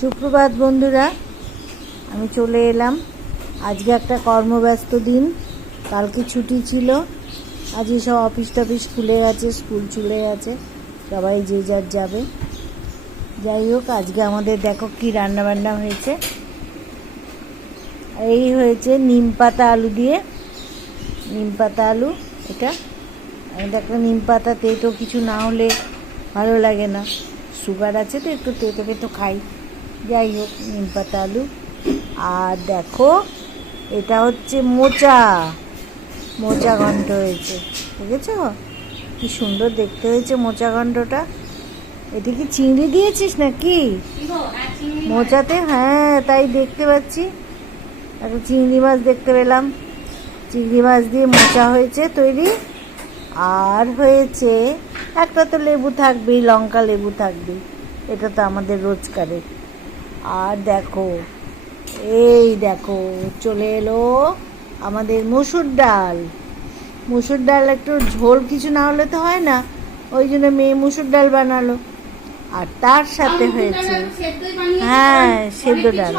সুপ্রভাত বন্ধুরা, আমি চলে এলাম। আজকে একটা কর্মব্যস্ত দিন, কালকে ছুটি ছিল। আজকে সব অফিস টফিস খুলে গেছে, স্কুল চলে গেছে, সবাই যে যার যাবে। যাই হোক, আজকে আমাদের দেখো কি রান্না বান্না হয়েছে। এই হয়েছে নিম পাতা আলু দিয়ে। নিম পাতা আলু, এটা। দেখো নিম পাতা তেতো কিছু না হলে ভালো লাগে না। সুগার আছে তো একটু তেতো তেতো খাই। যাই হোক নিম পাতা আলু। আর দেখো এটা হচ্ছে মোচা। মোচা ঘন্ট হয়েছে দেখেছ? কি সুন্দর দেখতে হয়েছে মোচা ঘন্টটা। এটা কি চিংড়ি দিয়েছিস নাকি? মোচাতে? হ্যাঁ তাই দেখতে পাচ্ছি। একটা চিংড়ি মাছ দেখতে পেলাম। চিংড়ি মাছ দিয়ে মোচা হয়েছে তৈরি। আর হয়েছে একটা তো লেবু থাকবেই লঙ্কা লেবু থাকবেই। এটা তো আমাদের রোজকারের। আর দেখো এই দেখো চলে এলো আমাদের মুসুর ডাল। মুসুর ডাল একটু ঝোল কিছু না হলে তো হয় না ওই জন্য মেয়ে মুসুর ডাল বানালো। আর তার সাথে হয়েছে হ্যাঁ, সেদ্ধ ডাল।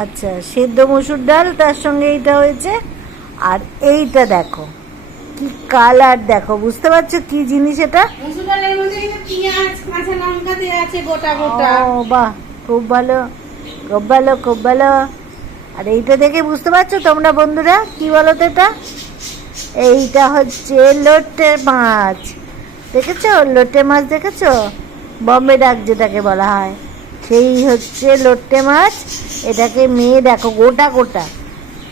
আচ্ছা সেদ্ধ মুসুর ডাল তার সঙ্গে এইটা হয়েছে। আর এইটা দেখো কি কালার দেখো বুঝতে পারছ কি জিনিস এটা? বাহ খুব ভালো খুব ভালো খুব ভালো। আর এইটা দেখে বুঝতে পারছ তোমরা বন্ধুরা? কি বলো তো এটা? এইটা হচ্ছে লোটে মাছ। দেখেছ? লোটে মাছ দেখেছ? বম্বে ডাক যেটাকে বলা হয়। সেই হচ্ছে লোটে মাছ। এটাকে মেয়ে দেখো গোটা গোটা।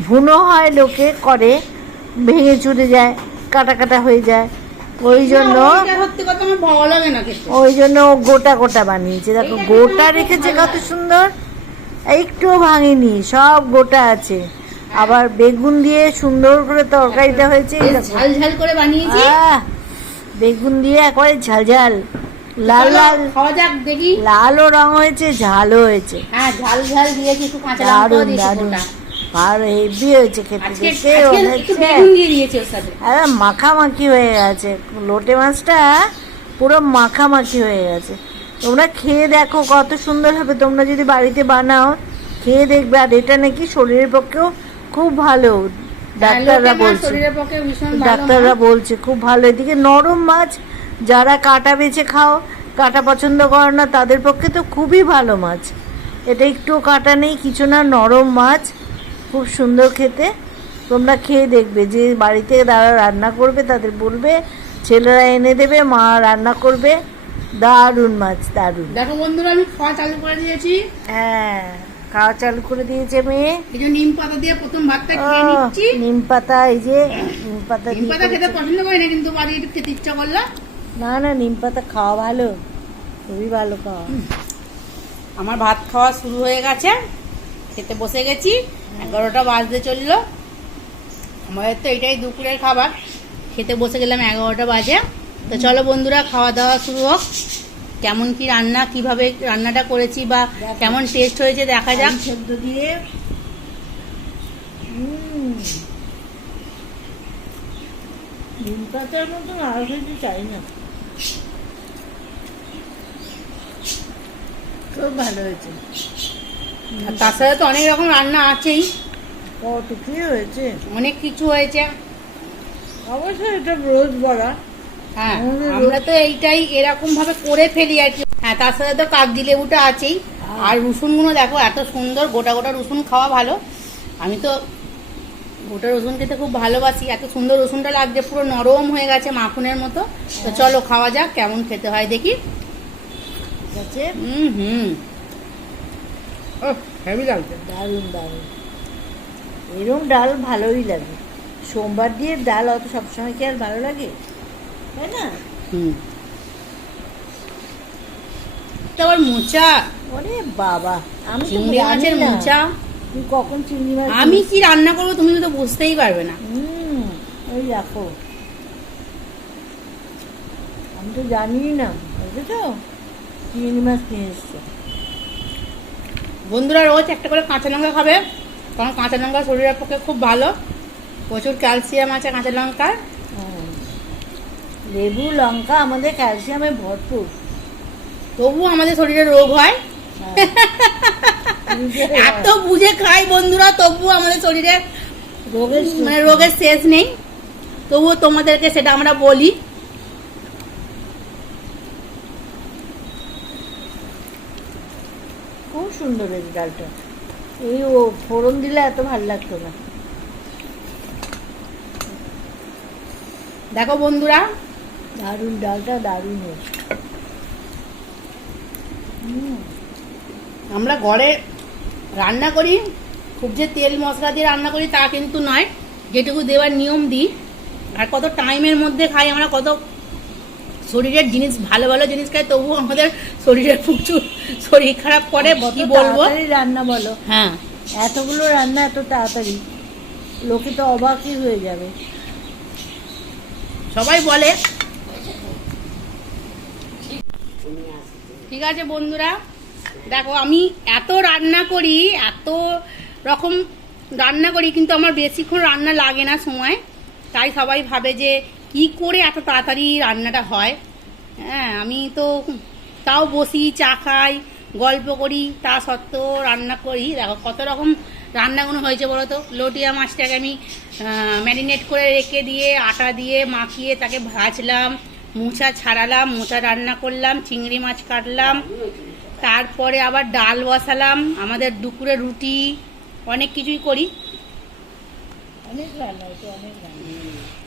ভুনো হয় লোকে করে ভেঙে চুরে যায়। কাটা কাটা হয়ে যায়। ওই জন্য ওই জন্য গোটা গোটা বানিয়েছে। দেখো গোটা রেখেছে কত সুন্দর। একটুও ভাঙিনি সব গোটা আছে। আবার বেগুন দিয়ে সুন্দর করে তরকারিটা হয়েছে। ঝাল ঝাল করে বানিয়েছি। বেগুন দিয়ে একবারে ঝাল ঝাল লাল লাল। খাওয়া যাক দেখি। লালও রং হয়েছে ঝালও হয়েছে। হ্যাঁ ঝাল ঝাল দিয়েছি একটু কাঁচা লঙ্কা দিয়েছি দারুণ। গোটা। আর হেভি হয়েছে খেতে সাথে। আরে মাখামাখি হয়ে গেছে। লোটে মাছটা পুরো মাখামাখি হয়ে গেছে। তোমরা খেয়ে দেখো কত সুন্দর হবে। তোমরা যদি বাড়িতে বানাও খেয়ে দেখবে। আর এটা নাকি শরীরের পক্ষেও খুব ভালো। ডাক্তাররা বলছে। ডাক্তাররা বলছে খুব ভালো। এদিকে নরম মাছ যারা কাটা বেছে খাও কাটা পছন্দ করো না তাদের পক্ষে তো খুবই ভালো মাছ। এটা একটু কাটা নেই কিছু না নরম মাছ। খুব সুন্দর খেতে। তোমরা খেয়ে দেখবে যে বাড়িতে যারা রান্না করবে তাদের বলবে ছেলেরা এনে দেবে মা রান্না করবে। দারুণ মাছ দারুণ। দেখো বন্ধুরা আমি খাওয়া চালু করে দিয়েছি। হ্যাঁ খাওয়া চালু করে দিয়েছে মেয়ে। এই যে নিম পাতা দিয়ে প্রথম ভাতটা খেয়ে নিচ্ছি। নিম পাতা এই যে নিম পাতা নিম পাতা খেতে পছন্দ করি না কিন্তু বাড়ি একটু খেতে ইচ্ছা করল। না না নিম পাতা খাওয়া ভালো। খুবই ভালো খাওয়া। আমার ভাত খাওয়া শুরু হয়ে গেছে। খেতে বসে গেছি। এগারোটা বাজতে চলল। আমাদের তো এটাই দুপুরের খাবার। খেতে বসে গেলাম এগারোটা বাজে। তো চলো বন্ধুরা খাওয়া দাওয়া শুরু হোক। কেমন কি রান্না কীভাবে রান্নাটা করেছি বা কেমন টেস্ট হয়েছে দেখা যাক। সেদ্ধ দিয়ে উম, পাতার মতন আর কিছু চাই না। খুব ভালো হয়েছে। আর তার সাথে তো অনেক রকম রান্না আছেই। কত কি হয়েছে? অনেক কিছু হয়েছে। অবশ্যই এটা রোজ বড়া হ্যাঁ আমরা তো এইটাই এরকম ভাবে করে ফেলি আর কি। হ্যাঁ তার সাথে তো কাগজি লেবুটা আছেই। আর রসুনগুলো দেখো এত সুন্দর গোটা গোটা রসুন খাওয়া ভালো। আমি তো গোটা রসুন খেতে খুব ভালোবাসি। এত সুন্দর রসুনটা লাগছে পুরো নরম হয়ে গেছে মাখনের মতো। তো চলো খাওয়া যাক কেমন খেতে হয় দেখি। হুম হুম। হেভি লাগছে দারুণ দারুণ। এরকম ডাল ভালোই লাগে। সোমবার দিয়ে ডাল অত সবসময় কি আর ভালো লাগে? তাই না? হুম। মোচা? ওরে বাবা আমি চিংড়ি মাছের মোচা? তুই কখন চিংড়ি মাছ আমি কি রান্না করব তুমি তো বুঝতেই পারবে না। হুম ওই দেখো। আমি তো জানি না বুঝেছ? চিংড়ি মাছ নিয়ে এসছো। বন্ধুরা রোজ একটা করে কাঁচা লঙ্কা খাবে কারণ কাঁচা লঙ্কা শরীরের পক্ষে খুব ভালো। প্রচুর ক্যালসিয়াম আছে কাঁচা লঙ্কার। হুম। লেবু লঙ্কা আমাদের ক্যালসিয়ামে ভরপুর। তবু আমাদের শরীরে রোগ হয়। এত বুঝে খাই বন্ধুরা তবু আমাদের শরীরে রোগের মানে রোগের শেষ নেই। তবুও তোমাদেরকে সেটা আমরা বলি। সুন্দর এই ডালটা এই ও ফোড়ন দিলে এত ভালো লাগতো না। দেখো বন্ধুরা, দারুণ, ডালটা দারুণ হয়েছে। আমরা ঘরে রান্না করি, খুব যে তেল মশলা দিয়ে রান্না করি তা কিন্তু নয়। যেটুকু দেওয়ার নিয়ম দিই। আর কত টাইমের মধ্যে খাই, আমরা কত শরীরের জিনিস ভালো ভালো জিনিস খাই তবুও আমাদের শরীরের প্রচুর শরীর খারাপ করে কি বলব? রান্না বলো। হ্যাঁ। এতগুলো রান্না এত তাড়াতাড়ি। লোকে তো অবাকই হয়ে যাবে। সবাই বলে। ঠিক আছে বন্ধুরা দেখো আমি এত রান্না করি এত রকম রান্না করি কিন্তু আমার বেশিক্ষণ রান্না লাগে না সময়। তাই সবাই ভাবে যে কি করে এত তাড়াতাড়ি রান্নাটা হয়? হ্যাঁ আমি তো তাও বসি, চা খাই, গল্প করি, তা সত্ত্বেও রান্না করি। দেখো, কত রকম রান্নাগুলো হয়েছে বলো তো? লটিয়া মাছটাকে আমি ম্যারিনেট করে রেখে দিয়ে, আটা দিয়ে মাখিয়ে তাকে ভাজলাম, মোচা ছাড়ালাম, মোচা রান্না করলাম, চিংড়ি মাছ কাটলাম, তারপরে আবার ডাল বসালাম, আমাদের দুপুরে রুটি, অনেক কিছুই করি। অনেক রান্না অনেক রান্না।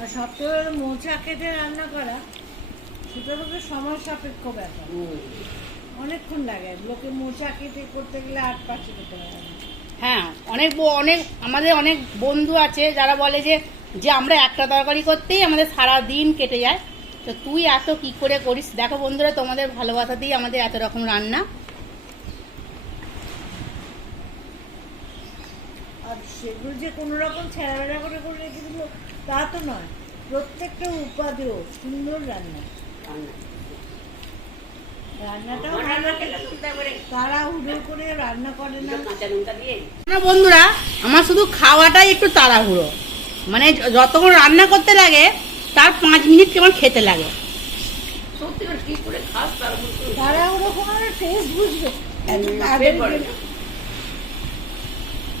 আর সবথেকে হলো মোচা কেটে রান্না করা সেটা হচ্ছে সময় সাপেক্ষ ব্যাপার। অনেকক্ষণ লাগে লোকে মোচা কেটে করতে গেলে আট পাঁচে করতে হয় হ্যাঁ অনেক ব- অনেক আমাদের অনেক বন্ধু আছে যারা বলে যে যে আমরা একটা তরকারি করতেই আমাদের সারা দিন কেটে যায়। তো তুই এত কি করে করিস? দেখো বন্ধুরা তোমাদের ভালোবাসাতেই আমাদের এত রকম রান্না। আর সেগুলো যে কোনো রকম ছেঁড়াবেড়া করে করে রেখে দিল তা তো নয় প্রত্যেকটা উপাদেয় সুন্দর রান্না। রান্নাটাও ভালো। করে রান্না করে না। না বন্ধুরা আমার শুধু খাওয়াটাই একটু তাড়াহুড়ো। মানে যতক্ষণ রান্না করতে লাগে তার পাঁচ মিনিট কেমন খেতে লাগে। টেস্ট বুঝবে। তাড়াতাড়ি গেলে-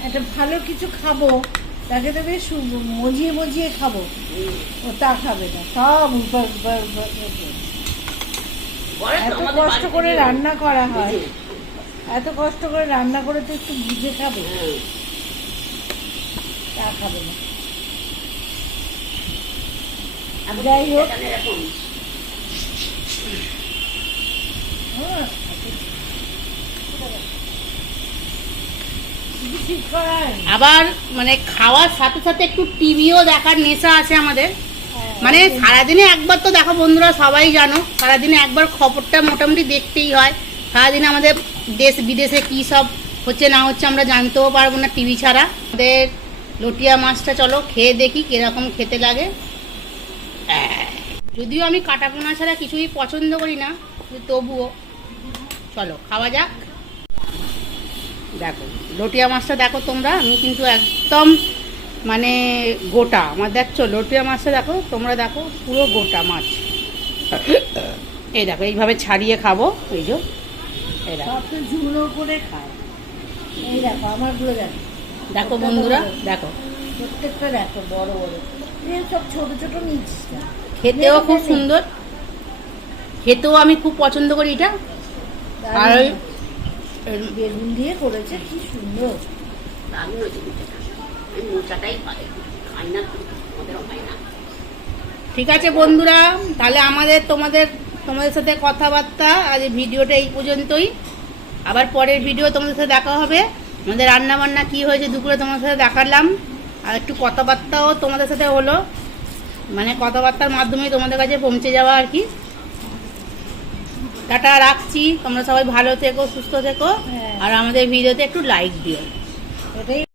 একটা ভালো কিছু খাব তাকে তো বেশ মজিয়ে মজিয়ে খাব। ও তা খাবে না সব। এত কষ্ট করে রান্না করা হয়। এত কষ্ট করে রান্না করে তো একটু বুঝে খাবে। তা খাবে না। যাই হোক। হ্যাঁ। কিছু ঠিক করা হয়নি। আবার মানে খাওয়ার সাথে সাথে একটু টিভিও দেখার নেশা আছে আমাদের। মানে সারাদিনে একবার তো দেখো বন্ধুরা সবাই জানো, সারাদিনে একবার খবরটা মোটামুটি দেখতেই হয়। সারাদিনে আমাদের দেশ বিদেশে কি সব হচ্ছে না হচ্ছে আমরা জানতেও পারব না টিভি ছাড়া। আমাদের লটিয়া মাছটা চলো খেয়ে দেখি কীরকম খেতে লাগে। যদিও আমি কাটাপোনা ছাড়া কিছুই পছন্দ করি না, তবুও। চলো, খাওয়া যাক। দেখো লটিয়া মাছটা দেখো তোমরা আমি কিন্তু একদম মানে গোটা আমার দেখছ লটিয়া মাছটা দেখো তোমরা দেখো পুরো গোটা মাছ। এই দেখো এইভাবে ছাড়িয়ে খাব এই যে এই দেখো। ঝুড়ো করে খায় এই দেখো আমারগুলো দেখো দেখো বন্ধুরা দেখো। প্রত্যেকটা দেখো বড় বড়। সব ছোট ছোট খেতেও খুব সুন্দর। খেতেও আমি খুব পছন্দ করি এটা। আর। বেগুন দিয়ে করেছে কি সুন্দর। ঠিক আছে বন্ধুরা তাহলে আমাদের তোমাদের তোমাদের সাথে কথাবার্তা আজ ভিডিওটা এই পর্যন্তই। আবার পরের ভিডিও তোমাদের সাথে দেখা হবে। আমাদের রান্না বান্না কি হয়েছে দুপুরে তোমাদের সাথে দেখালাম। আর একটু কথাবার্তাও তোমাদের সাথে হলো। মানে কথাবার্তার মাধ্যমে তোমাদের কাছে পৌঁছে যাওয়া আর কি। টাটা রাখছি। তোমরা সবাই ভালো থেকো সুস্থ থেকো। হ্যাঁ। আর আমাদের ভিডিওতে একটু লাইক দিও।